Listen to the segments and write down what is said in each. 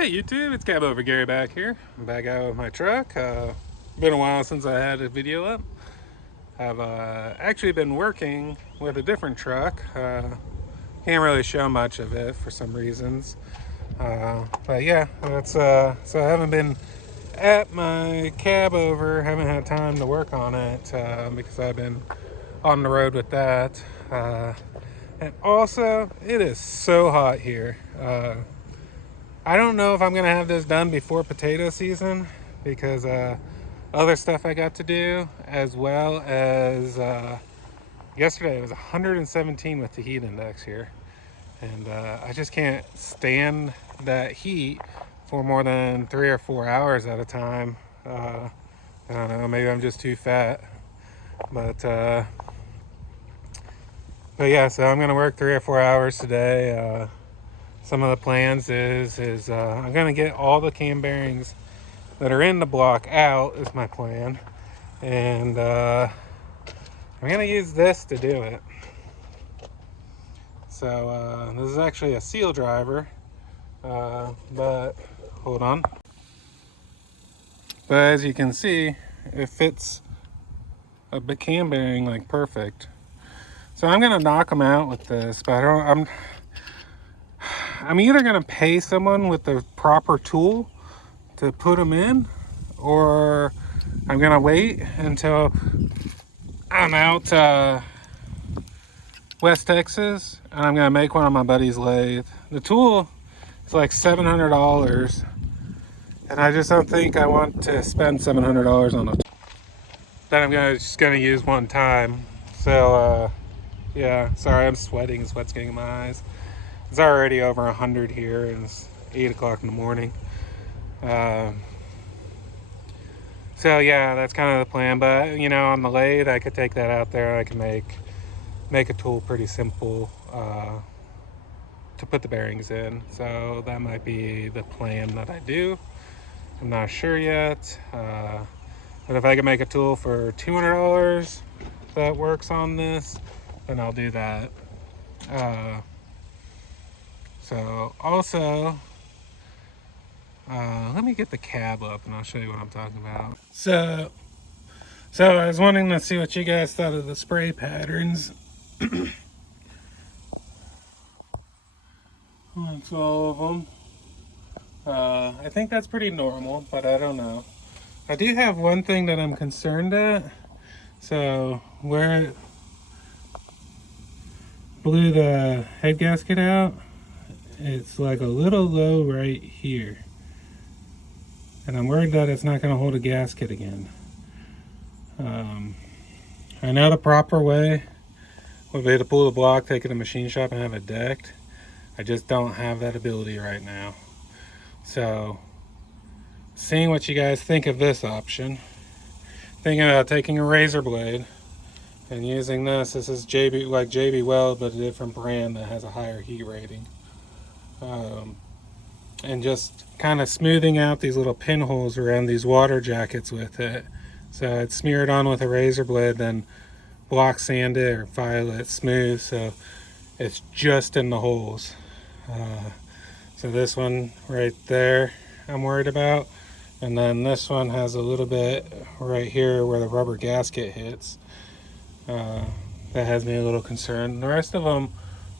Hey YouTube, it's cabover Gary back here. I'm back out with my truck. Been a while since I had a video up. I've actually been working with a different truck. Can't really show much of it for some reasons. But yeah, that's so I haven't been at my cabover, haven't had time to work on it because I've been on the road with that. And also, it is so hot here. I don't know if I'm gonna have this done before potato season because other stuff I got to do, as well as yesterday it was 117 with the heat index here, and I just can't stand that heat for more than 3 or 4 hours at a time. I don't know, maybe I'm just too fat, but yeah, so I'm gonna work 3 or 4 hours today. Some of the plans is I'm gonna get all the cam bearings that are in the block out is my plan, and I'm gonna use this to do it. So this is actually a seal driver, but hold on. But as you can see, it fits a big cam bearing like perfect. So I'm gonna knock them out with this, but I'm either gonna pay someone with the proper tool to put them in, or I'm gonna wait until I'm out West Texas and I'm gonna make one on my buddy's lathe. The tool is like $700, and I just don't think I want to spend $700 on it that I'm just gonna use one time. So yeah, sorry, I'm sweating. Sweat's getting in my eyes. It's already over 100 here, and it's 8 o'clock in the morning. So yeah, that's kind of the plan. But you know, on the lathe, I could take that out there. I can make a tool pretty simple to put the bearings in. So that might be the plan that I do. I'm not sure yet. But if I can make a tool for $200 that works on this, then I'll do that. So also, let me get the cab up and I'll show you what I'm talking about. So I was wanting to see what you guys thought of the spray patterns. That's all of them. I think that's pretty normal, but I don't know. I do have one thing that I'm concerned at. So where it blew the head gasket out, it's like a little low right here. And I'm worried that it's not going to hold a gasket again. I know the proper way would be to pull the block, take it to a machine shop, and have it decked. I just don't have that ability right now. So, seeing what you guys think of this option, thinking about taking a razor blade and using this. This is JB Weld, but a different brand that has a higher heat rating. And just kind of smoothing out these little pinholes around these water jackets with it. So it's smeared on with a razor blade, then block sand it or file it smooth so it's just in the holes. So this one right there I'm worried about, and then this one has a little bit right here where the rubber gasket hits. That has me a little concerned. The rest of them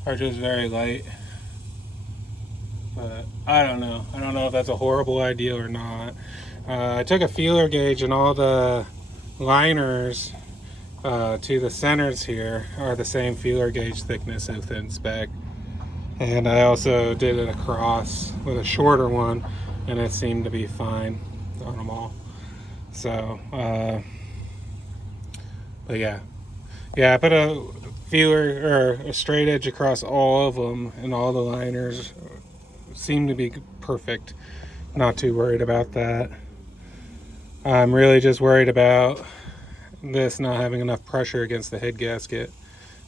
are just very light. But I don't know if that's a horrible idea or not. I took a feeler gauge, and all the liners to the centers here are the same feeler gauge thickness within spec. And I also did it across with a shorter one, and it seemed to be fine on them all. So, but yeah, I put a feeler or a straight edge across all of them, and all the liners seem to be perfect. Not too worried about that. I'm really just worried about this not having enough pressure against the head gasket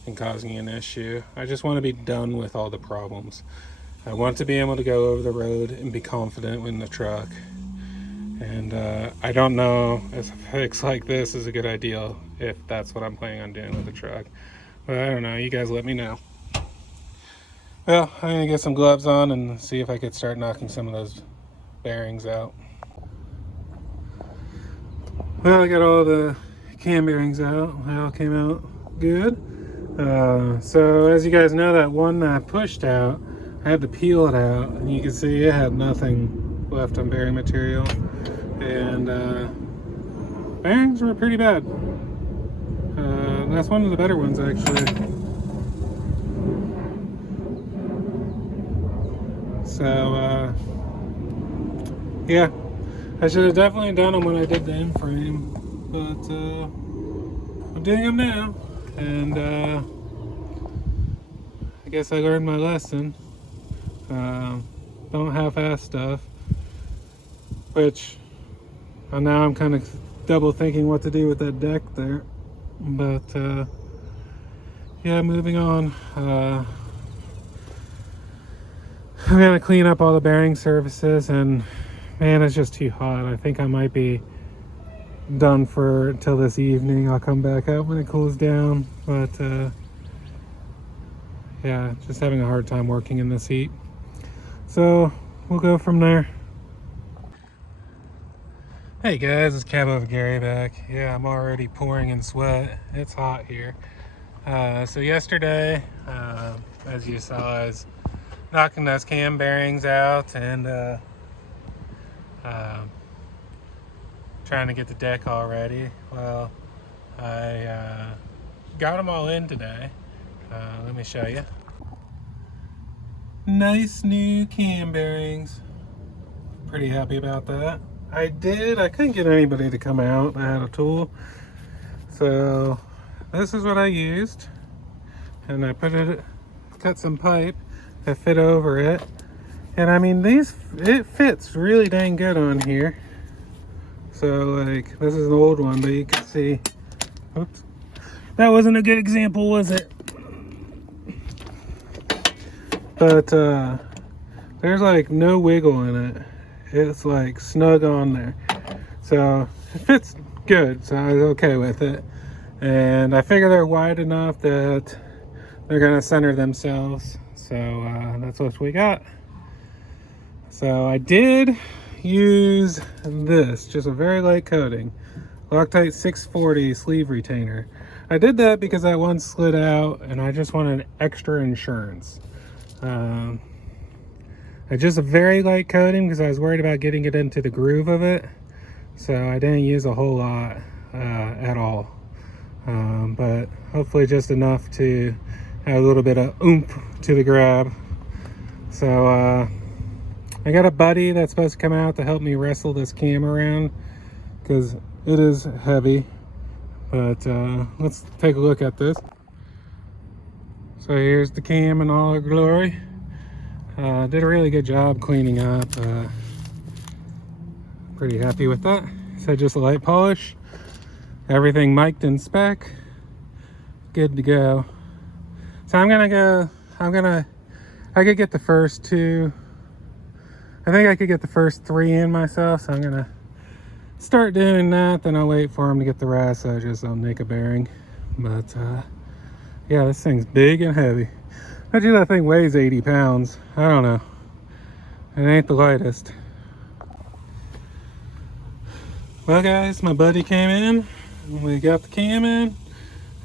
and causing an issue. I just want to be done with all the problems. I want to be able to go over the road and be confident in the truck. And I don't know if a fix like this is a good idea, if that's what I'm planning on doing with the truck. But I don't know, you guys let me know. Well, I'm gonna get some gloves on and see if I could start knocking some of those bearings out. Well, I got all the cam bearings out. They all came out good. So as you guys know, that one that I pushed out, I had to peel it out, and you can see it had nothing left on bearing material, and bearings were pretty bad. That's one of the better ones, actually. So yeah, I should have definitely done them when I did the end frame, but I'm doing them now, and I guess I learned my lesson. Don't half-ass stuff, which now I'm kind of double thinking what to do with that deck there, but yeah, moving on. I'm gonna clean up all the bearing surfaces, and man, it's just too hot. I think I might be done for until this evening. I'll come back out when it cools down, but yeah, just having a hard time working in this heat. So we'll go from there. Hey guys, it's Cabover Gary back. Yeah, I'm already pouring in sweat. It's hot here. So yesterday, as you saw, I was knocking those cam bearings out and trying to get the deck all ready. Well, I got them all in today. Let me show you. Nice new cam bearings. Pretty happy about that. I couldn't get anybody to come out. I had a tool. So this is what I used. And I cut some pipe that fit over it. And I mean, it fits really dang good on here. So like, this is an old one, but you can see, oops. That wasn't a good example, was it? But there's like no wiggle in it. It's like snug on there. So it fits good, so I was okay with it. And I figure they're wide enough that they're gonna center themselves. So that's what we got. So I did use this, just a very light coating. Loctite 640 sleeve retainer. I did that because that one slid out and I just wanted extra insurance. Just a very light coating because I was worried about getting it into the groove of it. So I didn't use a whole lot at all. But hopefully just enough to have a little bit of oomph to the grab. So I got a buddy that's supposed to come out to help me wrestle this cam around because it is heavy. But let's take a look at this. So here's the cam in all her glory. Did a really good job cleaning up. Pretty happy with that. So just a light polish. Everything mic'd in spec. Good to go. So I could get the first two. I think I could get the first three in myself. So I'm gonna start doing that. Then I'll wait for them to get the rest. So I just don't nick a bearing. But yeah, this thing's big and heavy. Actually, that thing weighs 80 pounds. I don't know. It ain't the lightest. Well guys, my buddy came in. We got the cam in.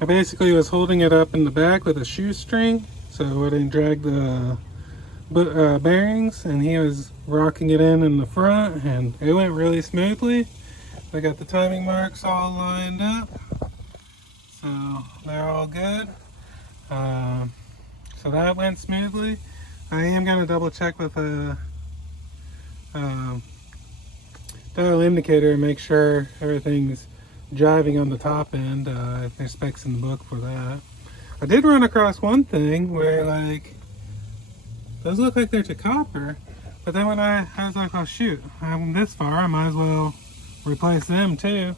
I basically was holding it up in the back with a shoestring so it wouldn't drag the bearings, and he was rocking it in the front, and it went really smoothly. I got the timing marks all lined up, so they're all good. So that went smoothly. I am going to double check with a dial indicator and make sure everything's jiving on the top end. There's specs in the book for that. I did run across one thing where like those look like they're to copper, but then when I was like, oh shoot, I'm this far, I might as well replace them too.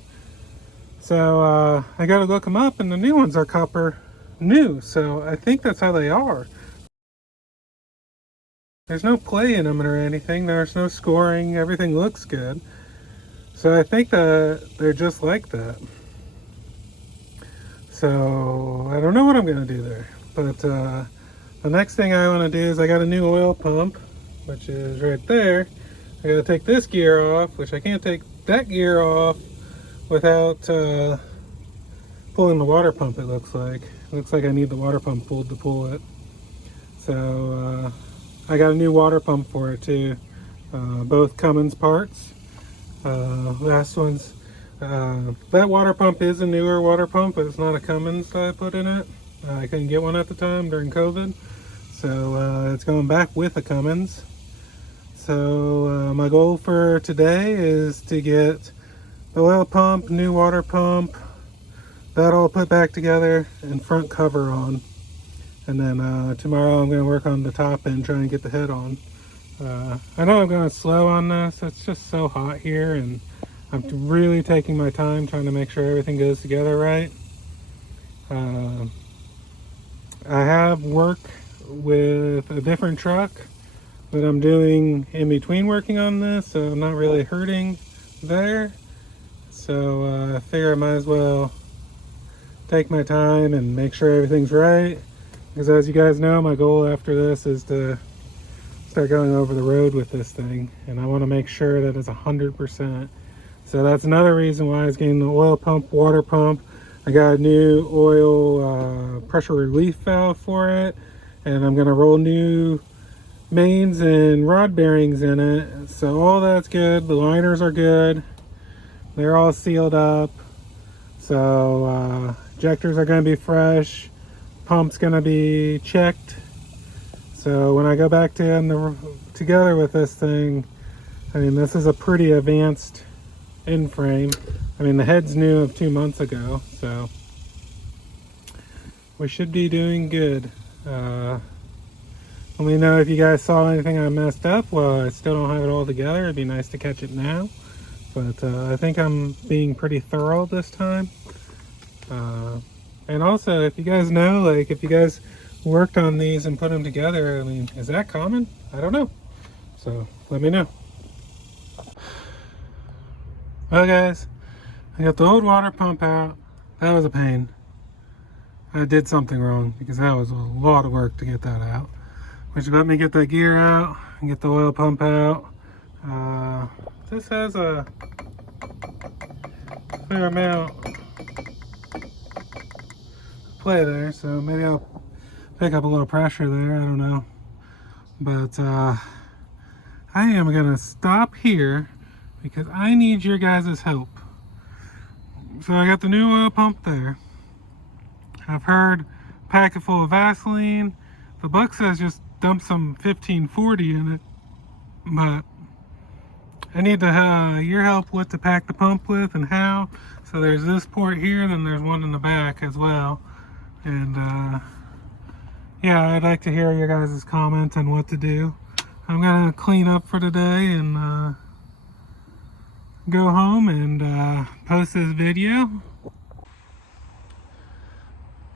So I got to look them up, and the new ones are copper new, so I think that's how they are. There's no play in them or anything. There's no scoring. Everything looks good. So I think that they're just like that. So I don't know what I'm going to do there. But the next thing I want to do is I got a new oil pump, which is right there. I gotta take this gear off, which I can't take that gear off without pulling the water pump. It looks like I need the water pump pulled to pull it. So I got a new water pump for it too. Both Cummins parts. Last one's that water pump is a newer water pump, but it's not a Cummins that I put in it. I couldn't get one at the time during COVID, so it's going back with a Cummins. So my goal for today is to get the oil pump, new water pump, that all put back together, and front cover on. And then tomorrow I'm going to work on the top end, trying to get the head on. I know I'm going slow on this. It's just so hot here, and I'm really taking my time trying to make sure everything goes together right. I have work with a different truck that I'm doing in between working on this, so I'm not really hurting there. So I figure I might as well take my time and make sure everything's right, because as you guys know, my goal after this is to start going over the road with this thing, and I want to make sure that it's 100%. So that's another reason why I was getting the oil pump, water pump. I got a new oil pressure relief valve for it, and I'm going to roll new mains and rod bearings in it. So all that's good. The liners are good. They're all sealed up. So injectors are going to be fresh. Pump's going to be checked. So when I go back to together with this thing, I mean, this is a pretty advanced end frame. I mean, the head's new of 2 months ago, so we should be doing good. Let me know if you guys saw anything I messed up. Well, I still don't have it all together. It'd be nice to catch it now, but I think I'm being pretty thorough this time. And also, if you guys know, like, if you guys worked on these and put them together, I mean, is that common? I don't know. So let me know. Well, guys, I got the old water pump out. That was a pain. I did something wrong, because that was a lot of work to get that out. Which let me get that gear out and get the oil pump out. This has a fair amount of play there, so maybe I'll pick up a little pressure there, I don't know. But I am gonna stop here because I need your guys' help. So I got the new oil pump there. I've heard a packet full of Vaseline. The book says just dump some 1540 in it, but I need your help what to pack the pump with and how. So there's this port here, then there's one in the back as well. And yeah, I'd like to hear your guys' comments on what to do. I'm gonna clean up for today and go home and post this video.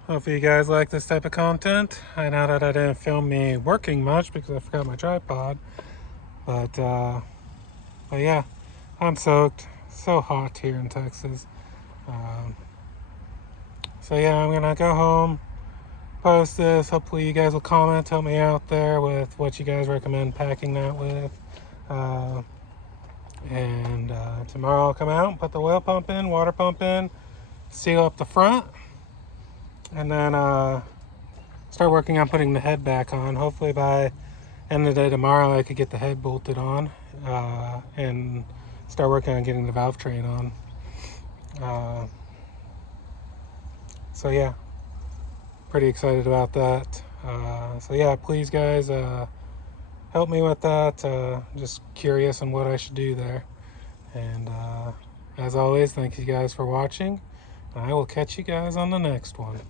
Hopefully you guys like this type of content. I know that I didn't film me working much because I forgot my tripod, but yeah, I'm soaked. So hot here in Texas. So yeah, I'm gonna go home, post this. Hopefully you guys will comment, help me out there with what you guys recommend packing that with. And tomorrow I'll come out and put the oil pump in, water pump in, seal up the front, and then start working on putting the head back on. Hopefully by end of the day tomorrow I could get the head bolted on and start working on getting the valve train on. So yeah, pretty excited about that. So yeah, please guys help me with that. Just curious on what I should do there. And as always, thank you guys for watching. I will catch you guys on the next one.